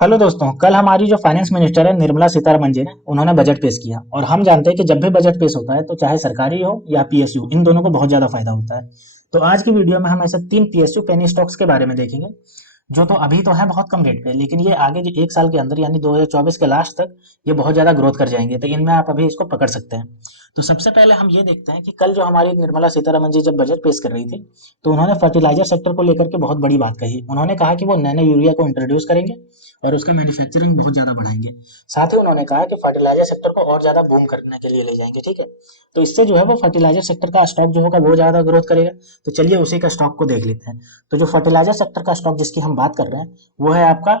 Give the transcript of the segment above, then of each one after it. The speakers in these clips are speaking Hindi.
हेलो दोस्तों, कल हमारी जो फाइनेंस मिनिस्टर है निर्मला सीतारमण जी ने उन्होंने बजट पेश किया और हम जानते हैं कि जब भी बजट पेश होता है तो चाहे सरकारी हो या पीएसयू, इन दोनों को बहुत ज्यादा फायदा होता है। तो आज की वीडियो में हम ऐसे 3 पीएसयू पेनी स्टॉक्स के बारे में देखेंगे जो तो अभी तो है बहुत कम रेट पे, लेकिन ये आगे जो एक साल के अंदर यानी 2024 के लास्ट तक ये बहुत ज्यादा ग्रोथ कर जाएंगे, तो इनमें आप अभी इसको पकड़ सकते हैं। तो सबसे पहले हम ये देखते हैं कि कल जो हमारी निर्मला सीतारमण जी जब बजट पेश कर रही थी तो उन्होंने फर्टिलाइजर सेक्टर को लेकर के बहुत बड़ी बात कही। उन्होंने कहा कि वो नैनो यूरिया को इंट्रोड्यूस करेंगे और उसका मैन्युफैक्चरिंग बहुत ज्यादा बढ़ाएंगे। साथ ही उन्होंने कहा कि फर्टिलाइजर सेक्टर को और ज्यादा बूम करने के लिए ले जाएंगे। ठीक है, तो इससे जो है वो फर्टिलाइजर सेक्टर का स्टॉक जो होगा वो ज्यादा ग्रोथ करेगा। तो चलिए उसी का स्टॉक को देख लेते हैं। तो जो फर्टिलाइजर सेक्टर का स्टॉक जिसकी हम बात कर रहे हैं वो है आपका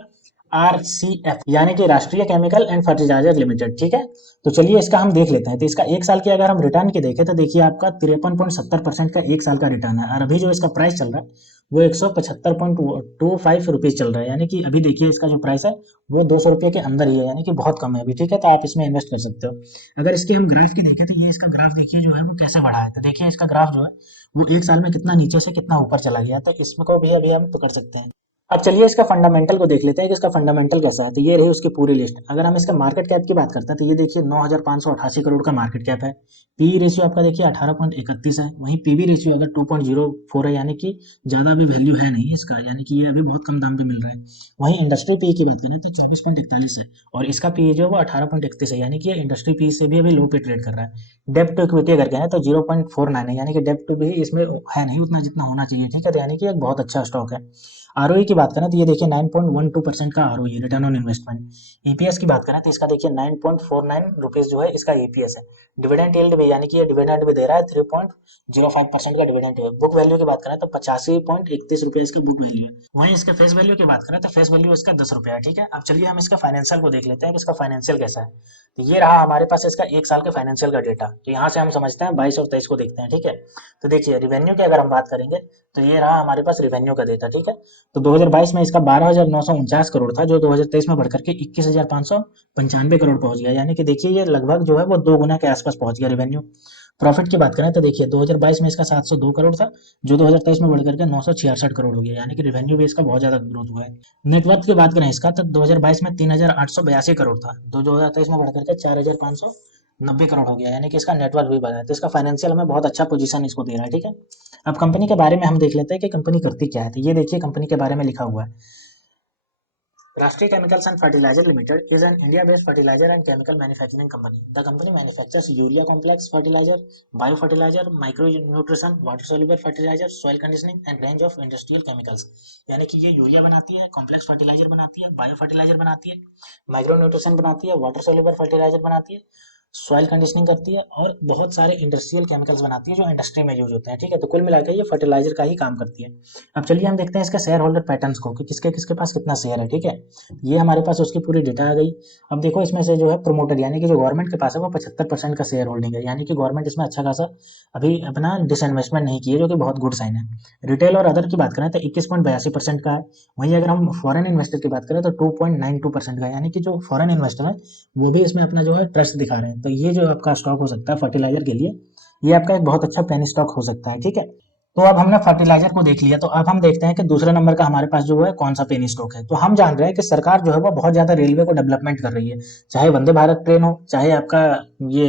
RCF यानी कि राष्ट्रीय केमिकल एंड फर्टिलाइजर लिमिटेड। ठीक है, तो चलिए इसका हम देख लेते हैं। तो इसका एक साल की अगर हम रिटर्न की देखें तो देखिए आपका 53.70% का एक साल का रिटर्न है और अभी जो इसका प्राइस चल रहा है वो 175.25 रुपीज चल रहा है। यानी कि अभी देखिए इसका जो प्राइस है वो 200 रुपये के अंदर ही है, यानी कि बहुत कम है अभी। ठीक है, तो आप इसमें इन्वेस्ट कर सकते हो। अगर इसके हम ग्राफ की देखें तो ये इसका ग्राफ देखिए जो है वो कैसे बढ़ा है। तो देखिए इसका ग्राफ जो है वो एक साल में कितना नीचे से कितना ऊपर चला गया, तो इसको भी अभी हम पकड़ सकते हैं। अब चलिए इसका फंडामेंटल को देख लेते हैं कि इसका फंडामेंटल कैसा है। तो ये रही उसकी पूरी लिस्ट। अगर हम इसका मार्केट कैप की बात करते हैं तो ये देखिए 9,588 करोड़ का मार्केट कैप है। पी रेशियो आपका देखिए 18.31 है। वहीं पीबी रेशियो अगर 2.04 है, यानी कि ज्यादा भी वैल्यू है नहीं इसका, यानी कि ये अभी बहुत कम दाम पे मिल रहा है। वहीं इंडस्ट्री पी की बात करें तो 24.41 है और इसका पी जो है वो 18.31 है, यानी कि ये इंडस्ट्री पी से भी अभी लो पे ट्रेड कर रहा है। डेप्ट टू इक्विटी अगर कहें तो 0.49 है, यानी कि डेप्ट भी इसमें है नहीं उतना जितना होना चाहिए। ठीक है, तो यानी कि एक बहुत अच्छा स्टॉक है। आरओई की बात करें तो ये देखिए 9.12% का ROE, return on investment. EPS की बात करें तो इसका देखिए 9.49 रुपीज जो है इसका ईपीएस है। डिविडेंड यील्ड भी, यानी कि ये डिविडेंड भी दे रहा है 3.05% का डिविडेंड है। बुक वैल्यू की बात करें तो 85.31 रुपया इसका बुक वैल्यू है। वहीं इसके फेस वैल्यू की बात करें तो फेस वैल्यू इसका 10 रुपया है। ठीक है, अब चलिए हम इसका फाइनेंशियल को देख लेते हैं कि इसका फाइनेंशियल कैसा है। तो ये रहा हमारे पास इसका एक साल के फाइनेंशियल का डेटा। तो यहाँ से हम समझते हैं 22 और 23 को देखते हैं। ठीक है, तो देखिए रिवेन्यू की अगर हम बात करेंगे तो ये रहा हमारे पास रिवेन्यू का डेटा। ठीक है, तो 2022 में इसका 12,949 करोड़ था जो 2023 में बढ़कर के 21,595 करोड़ पहुंच गया, यानी कि देखिए ये लगभग जो है वो दो गुना के आसपास पहुंच गया रिवेन्यू। प्रॉफिट की बात करें तो देखिए 2022 में इसका 702 करोड़ था जो 2023 में बढ़कर के 966 करोड़ हो गया, यानी कि रिवेन्यू भी इसका बहुत ज्यादा ग्रोथ हुआ है। नेटवर्थ की बात करें इसका तो 2022 में 3,882 करोड़ था जो 2023 में बढ़कर के 4,590 करोड़ हो गया, यानी कि इसका नेटवर्क भी बढ़ा है। तो इसका फाइनेंशियल हमें बहुत अच्छा पोजीशन इसको दे रहा है। ठीक है, अब कंपनी के बारे में हम देख लेते हैं कि कंपनी करती क्या है। तो ये देखिए कंपनी के बारे में लिखा हुआ है, Rashtriya chemicals and fertilizer limited is an India based fertilizer and chemical manufacturing company. The company manufactures urea complex fertilizer, bio fertilizer, micro nutrition, water soluble fertilizer, soil conditioning and range of industrial chemicals. यानी कि ये यूरिया बनाती है, कॉम्प्लेक्स फर्टिलाइजर बनाती है, बायो फर्टिलाइजर बनाती है, माइक्रो न्यूट्रिशन बनाती है, वाटर सोल्यूबल फर्टिलाइजर बनाती है, सॉइल कंडीशनिंग करती है और बहुत सारे इंडस्ट्रियल केमिकल्स बनाती है जो इंडस्ट्री में यूज होते हैं। ठीक है, तो कुल मिलाकर ये फर्टिलाइजर का ही काम करती है। अब चलिए हम देखते हैं इसके शेयर होल्डर पैटर्न्स को कि किसके किसके पास कितना शेयर है। ठीक है, ये हमारे पास उसकी पूरी डेटा आ गई। अब देखो इसमें से जो है प्रमोटर यानी कि जो गवर्नमेंट के पास है वो 75% का शेयर होल्डिंग है, यानी कि गवर्नमेंट इसमें अच्छा खासा अभी अपना डिसइन्वेस्टमेंट नहीं की है, जो कि बहुत गुड साइन है। रिटेल और अदर की बात करें तो 21.82% का है। वहीं अगर हम फॉरेन इन्वेस्टर की बात करें तो 2.92% का, यानी कि जो फॉरेन इन्वेस्टर है वो भी इसमें अपना जो है ट्रस्ट दिखा रहे हैं। तो ये जो आपका स्टॉक हो सकता है फर्टिलाइजर के लिए, ये आपका एक बहुत अच्छा पेनी स्टॉक हो सकता है। ठीक है, तो अब हमने फर्टिलाइजर को देख लिया, तो अब हम देखते हैं कि दूसरे नंबर का हमारे पास जो है कौन सा पेनी स्टॉक है। तो हम जान रहे हैं कि सरकार जो है वो बहुत ज्यादा रेलवे को डेवलपमेंट कर रही है, चाहे वंदे भारत ट्रेन हो, चाहे आपका ये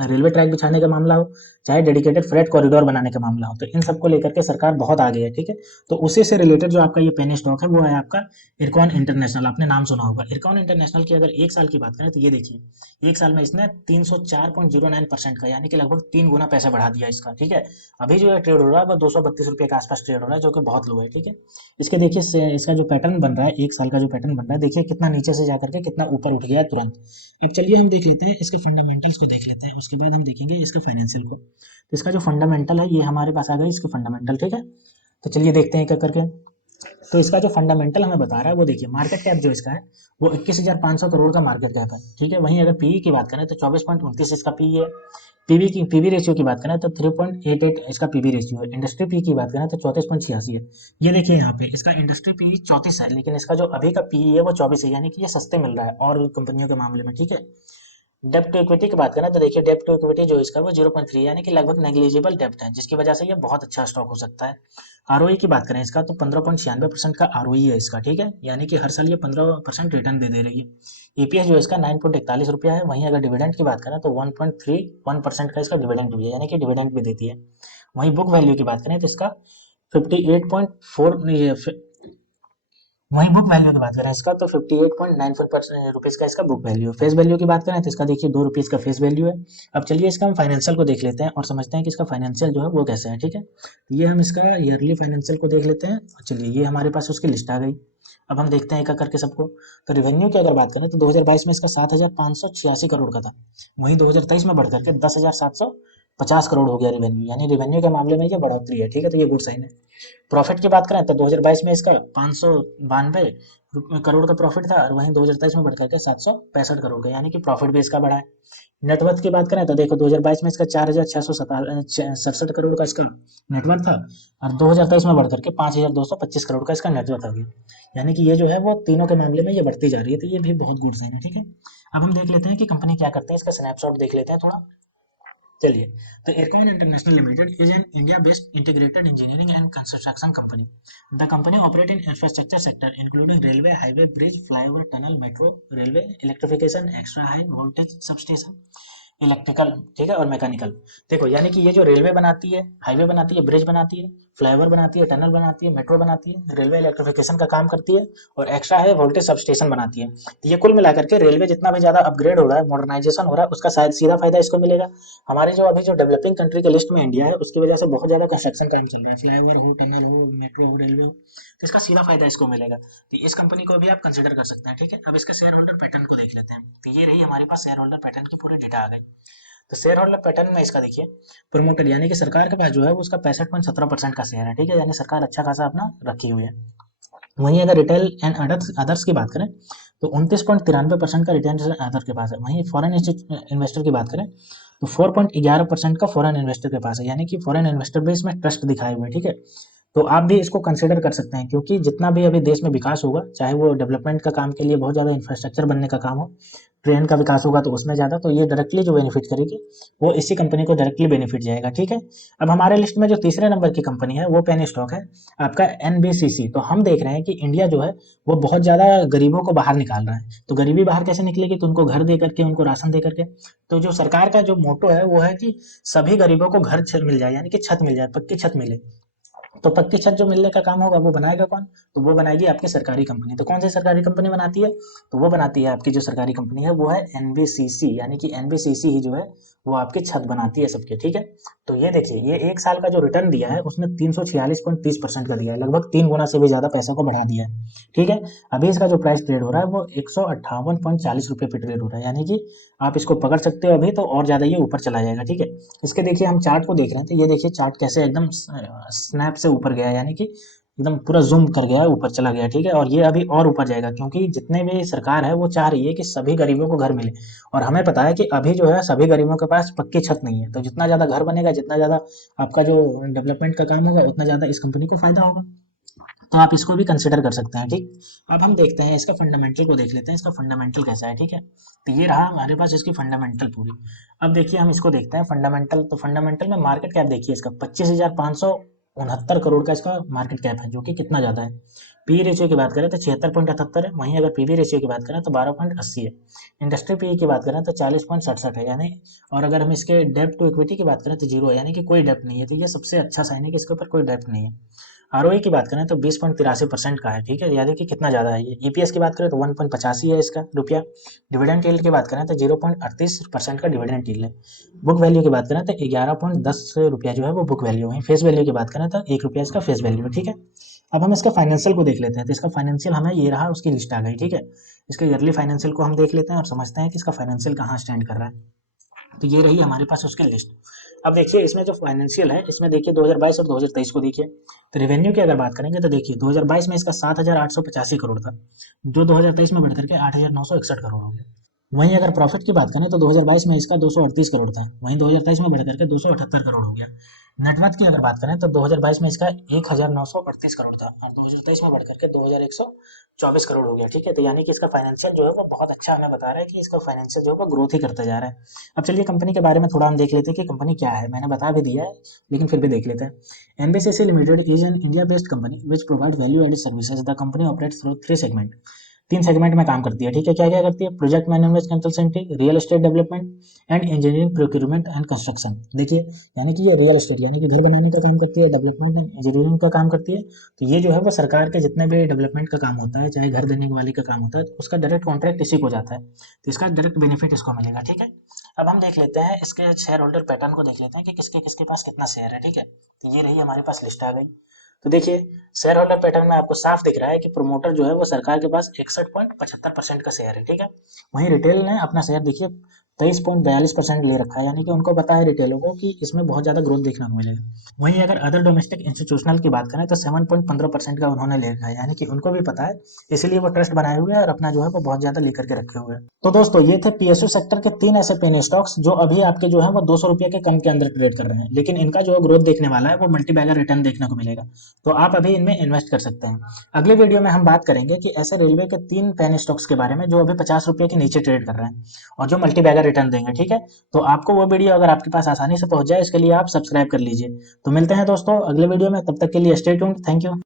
रेलवे ट्रैक बिछाने का मामला हो, चाहे डेडिकेटेड फ्रेट कॉरिडोर बनाने का मामला हो, तो इन सबको लेकर के सरकार बहुत आगे है। ठीक है, तो उसी से रिलेटेड जो आपका ये पेनी स्टॉक है वो है आपका इरकॉन इंटरनेशनल। आपने नाम सुना होगा इरकॉन इंटरनेशनल की। अगर एक साल की बात करें तो ये देखिए एक साल में इसने 304.09% का, यानी कि लगभग 3 गुना पैसा बढ़ा दिया इसका। ठीक है, अभी जो है ट्रेड हो रहा है वो 232 रुपये के आसपास ट्रेड हो रहा है, जो कि बहुत लो है। ठीक है, इसके देखिए इसका जो पैटर्न बन रहा है, एक साल का जो पैटर्न बन रहा है, देखिए कितना नीचे से जाकर के कितना ऊपर उठ गया है तुरंत। अब चलिए हम देख लेते हैं इसके फंडामेंटल्स को देख लेते हैं, उसके बाद हम देखेंगे इसका फाइनेंशियल को। तो इसका जो फंडामेंटल है ये हमारे पास आ गई इसके फंडामेंटल। ठीक है, तो चलिए देखते हैं क्या करके। तो इसका जो फंडामेंटल हमें बता रहा है वो देखिए मार्केट कैप जो इसका है वो 21,500 करोड़ का मार्केट कैप है। ठीक है, वहीं अगर पीई की बात करें तो 24.29 इसका पीई है। पीवी रेशियो की बात करें तो 3.88 इसका पीवी रेशियो है। इंडस्ट्री पी की बात करें तो 34.86 है। ये देखिए यहाँ पे इसका इंडस्ट्री पी 34 है, लेकिन इसका जो अभी का पीई है वो 24 है, यानी कि ये सस्ते मिल रहा है और कंपनियों के मामले में। ठीक है, डेब्ट टू इक्विटी की बात करें तो देखिए डेब्ट टू इक्विटी जो इसका वो 0.3 यानी कि लगभग नेग्लिजिबल डेब्ट है, जिसकी वजह से ये बहुत अच्छा स्टॉक हो सकता है। आरओई की बात करें इसका तो 15.96% का आरओई है इसका, ठीक है, यानी कि हर साल ये 15% रिटर्न दे रही है। ईपीएस जो इसका 9.41 रुपया है। वहीं अगर डिविडेंड की बात करें तो 1.31% का इसका डिविडेंड भी है, यानी कि डिविडेंड भी देती है। वहीं बुक वैल्यू की बात करें तो इसका 58.4 वहीं बुक वैल्यू की बात करें इसका तो 58.94 रुपीज़ का इसका बुक वैल्यू है। फेस वैल्यू की बात करें तो इसका देखिए 2 रुपीज़ का फेस वैल्यू है। अब चलिए इसका हम फाइनेंशियल को देख लेते हैं और समझते हैं कि इसका फाइनेंशियल जो है वो कैसा है, ठीक है। तो ये हम इसका ईयरली फाइनेंशियल को देख लेते हैं। चलिए ये हमारे पास उसकी लिस्ट आ गई। अब हम देखते हैं एक एक करके सबको। तो रेवेन्यू की अगर बात करें तो 2022 में इसका 7,586 करोड़ का था। वहीं 2023 में बढ़ करके 10,750 करोड़ हो गया रेवेन्यू, यानी रेवेन्यू के मामले में ये बढ़ोतरी है, ठीक है, तो ये गुड साइन है। प्रॉफिट की बात करें तो 2022 में इसका 592 करोड़ का प्रॉफिट था और वहीं 2023 में बढ़कर के 765 करोड़ का, यानी कि प्रॉफिट भी इसका बढ़ा है। नेटवर्थ की बात करें तो देखो 2022 में इसका 4,667 करोड़ का इसका नेटवर्थ था और 2023 में बढ़कर के 5,225 करोड़ का इसका नेटवर्थ आ गया, यानी कि ये जो है वो तीनों के मामले में ये बढ़ती जा रही है, तो ये भी बहुत गुड साइन है, ठीक है। अब हम देख लेते हैं कि कंपनी क्या करते हैं, इसका स्नैपशॉट देख लेते हैं थोड़ा। चलिए, तो Ircon International Limited is an India-based integrated engineering and construction company. The company operates in infrastructure sector including railway, highway, bridge, flyover, tunnel, metro, railway, electrification, extra high voltage substation, electrical, ठीक है, और मैकेनिकल। देखो यानी कि ये जो रेलवे बनाती है, हाईवे बनाती है, ब्रिज बनाती है, फ्लाईओवर बनाती है, टनल बनाती है, मेट्रो बनाती है, रेलवे इलेक्ट्रिफिकेशन का काम करती है और एक्स्ट्रा है वोल्टेज सबस्टेशन बनाती है। तो ये कुल मिलाकर के रेलवे जितना भी ज्यादा अपग्रेड हो रहा है, मॉडर्नाइजेशन हो रहा है, उसका शायद सीधा फायदा इसको मिलेगा। हमारे जो अभी जो डेवलपिंग कंट्री के लिस्ट में इंडिया है उसकी वजह से बहुत ज्यादा कंस्ट्रक्शन काम चल रहा है, फ्लाईओवर हो, टनल हो, मेट्रो हो, रेलवे हो, तो इसका सीधा फायदा इसको मिलेगा। तो इस कंपनी को भी आप कंसिडर कर सकते हैं, ठीक है। अब इसके शेयर होल्डर पैटर्न को देख लेते हैं। तो ये रही हमारे पास शेयर होल्डर पैटर्न की पूरी डेटा आ गई। तो शेयर होल्डर पैटर्न में इसका देखिए, प्रमोटर यानी कि सरकार के पास जो है वो उसका 65.17% का शेयर है, ठीक है, यानी सरकार अच्छा खासा अपना रखी हुई है। वहीं अगर रिटेल एंड अदर्स अदर्स की बात करें तो 29.93% का रिटेल अदर के पास है। वहीं फॉरेन इन्वेस्टर की बात करें तो 4.11% का फॉरेन इन्वेस्टर के पास है, यानी कि फॉरेन इन्वेस्टर भी इसमें ट्रस्ट दिखाए हुए, ठीक है। तो आप भी इसको कंसिडर कर सकते हैं, क्योंकि जितना भी अभी देश में विकास होगा, चाहे वो डेवलपमेंट का काम के लिए बहुत ज़्यादा इंफ्रास्ट्रक्चर बनने का काम हो, ट्रेन का विकास होगा तो उसमें ज़्यादा, तो ये डायरेक्टली जो बेनिफिट करेगी वो इसी कंपनी को डायरेक्टली बेनिफिट जाएगा, ठीक है। अब हमारे लिस्ट में जो तीसरे नंबर की कंपनी है वो पेनी स्टॉक है, आपका एनबीसीसी। तो हम देख रहे हैं कि इंडिया जो है वो बहुत ज़्यादा गरीबों को बाहर निकाल रहा है। तो गरीबी बाहर कैसे निकलेगी, तो उनको घर दे करके, उनको राशन दे करके। तो जो सरकार का जो मोटो है वो है कि सभी गरीबों को घर मिल जाए, यानी कि छत मिल जाए, पक्की छत मिले। तो पक्की छत जो मिलने का काम होगा वो बनाएगा कौन, तो वो बनाएगी आपकी सरकारी कंपनी। तो कौन सी सरकारी कंपनी बनाती है, तो वो बनाती है आपकी जो सरकारी कंपनी है वो है एनबीसीसी, यानी कि एनबीसीसी ही जो है वो आपकी छत बनाती है सबके, ठीक है। तो ये देखिए ये एक साल का जो रिटर्न दिया है उसने 346.30% का दिया है, लगभग 3 गुना से भी ज्यादा पैसा को बढ़ा दिया है, ठीक है। अभी इसका जो प्राइस ट्रेड हो रहा है वो 158.40 रुपये पे ट्रेड हो रहा है, यानी कि आप इसको पकड़ सकते हो अभी, तो और ज्यादा ये ऊपर चला जाएगा, ठीक है। इसके देखिए हम चार्ट को देख रहे हैं, तो ये देखिए चार्ट कैसे एकदम स्नैप से ऊपर गया है, यानी कि एकदम पूरा ज़ूम कर गया है, ऊपर चला गया, ठीक है। और ये अभी और ऊपर जाएगा, क्योंकि जितने भी सरकार है वो चाह रही है कि सभी गरीबों को घर मिले। और हमें पता है कि अभी जो है सभी गरीबों के पास पक्की छत नहीं है, तो जितना ज़्यादा घर बनेगा, जितना ज़्यादा आपका जो डेवलपमेंट का काम होगा, उतना ज़्यादा इस कंपनी को फायदा होगा। तो आप इसको भी कंसिडर कर सकते हैं, ठीक। अब हम देखते हैं इसका फंडामेंटल को देख लेते हैं, इसका फंडामेंटल कैसा है, ठीक है। तो ये रहा हमारे पास इसकी फंडामेंटल पूरी। अब देखिए हम इसको देखते हैं फंडामेंटल। तो फंडामेंटल में मार्केट कैप देखिए इसका 25,569 करोड़ का इसका मार्केट कैप है, जो कि कितना ज़्यादा है। पी रेशियो की बात करें तो 76.78 है। वहीं अगर पीबी रेशियो की बात करें तो 12.80 है। इंडस्ट्री पी की बात करें तो 40.67 है, यानी। और अगर हम इसके डेप्ट टू इक्विटी की बात करें तो 0 है, यानी कि कोई डेप्ट नहीं है। तो ये सबसे अच्छा साइन है कि इसके ऊपर कोई डेप्ट नहीं है। आरओई की बात करें तो 20.83% का है, ठीक है, यानी कि कितना ज़्यादा है ये। ईपीएस की बात करें तो 1.85 है इसका रुपया। डिविडेंड यील्ड की बात करें तो 0.38% का डिविडेंड यील्ड है। बुक वैल्यू की बात करें तो 11.10 रुपया जो है वो बुक वैल्यू है। फेस वैल्यू की बात करें तो 1 रुपया इसका फेस वैल्यू है, ठीक है। अब हम इसका फाइनेंशियल को देख लेते हैं। तो इसका फाइनेंशियल हमें ये रहा, उसकी लिस्ट आ गई, ठीक है। इसके ईयरली फाइनेंशियल को हम देख लेते हैं और समझते हैं कि इसका फाइनेंशियल कहाँ स्टैंड कर रहा है। तो ये रही हमारे पास उसकी लिस्ट। अब देखिए इसमें जो फाइनेंशियल है, इसमें देखिए 2022 और 2023 को देखिए। तो रेवेन्यू की अगर बात करेंगे तो देखिए 2022 में इसका 7,885 करोड़ था, जो 2023 में बढ़कर के 8,961 करोड़ हो गया। वहीं अगर प्रॉफिट की बात करें तो 2022 में इसका 238 करोड़ था, वहीं 2023 में बढ़कर के 278 करोड़ हो गया। नेटवर्थ की अगर बात करें तो 2022 में इसका 1938 करोड़ था और 2023 में बढ़कर के 2124 करोड़ हो गया। ठीक है, तो यानी कि इसका फाइनेंशियल जो है वो बहुत अच्छा हमें बता रहा है कि इसका फाइनेंशियल जो है वो ग्रोथ ही करता जा रहा है। अब चलिए कंपनी के बारे में थोड़ा हम देख लेते हैं कि कंपनी क्या है। मैंने बता भी दिया है लेकिन फिर भी देख लेते हैं। NBCC limited is an India based company which provide value added services. The company operates through 3 segment. 3 segment में काम करती है। ठीक है, क्या-क्या करती है? Project management consultancy, real estate development and engineering procurement and construction. देखिए, यानी कि ये रियल एस्टेट यानी कि घर बनाने का काम करती है, डेवलपमेंट एंड इंजीनियरिंग का काम करती है। तो ये जो है वो सरकार के जितने भी डेवलपमेंट का काम होता है, चाहे घर देने वाले का काम होता है, तो उसका डायरेक्ट कॉन्ट्रैक्ट इसी को जाता है। तो इसका डायरेक्ट बेनिफिट इसको मिलेगा। ठीक है, अब हम देख लेते हैं इसके शेयर होल्डर पैटर्न को देख लेते हैं कि किसके किसके पास कितना शेयर है। ठीक है, तो ये रही हमारे पास लिस्ट आ गई। तो देखिए, शेयर होल्डर पैटर्न में आपको साफ दिख रहा है कि प्रोमोटर जो है वो सरकार के पास 61.75% का शेयर है। ठीक है, वहीं रिटेल ने अपना शेयर देखिए 23.42% ले रखा है, यानी कि उनको पता है रिटेलों को कि इसमें बहुत ज्यादा ग्रोथ देखने को मिलेगा। वहीं अगर अदर डोमेस्टिक इंस्टीट्यूशनल की बात करें तो 7.15% का उन्होंने ले रखा है, यानी कि उनको भी पता है, इसीलिए वो ट्रस्ट बनाए हुए हैं और अपना जो है वो बहुत ज्यादा लेकर के रखे हुए हैं। तो दोस्तों ये थे पीएसयू सेक्टर के 3 ऐसे पेनी स्टॉक्स जो अभी आपके जो है वो 200 रुपए के कम के अंदर ट्रेड कर रहे हैं, लेकिन इनका जो ग्रोथ देखने वाला है वो मल्टी बैगर रिटर्न देखने को मिलेगा। तो आप अभी इनमें इन्वेस्ट कर सकते हैं। अगले वीडियो में हम बात करेंगे कि ऐसे रेलवे के 3 पेनी स्टॉक्स के बारे में जो अभी 50 रुपए के नीचे ट्रेड कर रहे हैं और जो मल्टी बैगर रिटर्न देंगे। ठीक है, तो आपको वो वीडियो अगर आपके पास आसानी से पहुंच जाए इसके लिए आप सब्सक्राइब कर लीजिए। तो मिलते हैं दोस्तों अगले वीडियो में, तब तक के लिए स्टे ट्यून्ड। Thank you.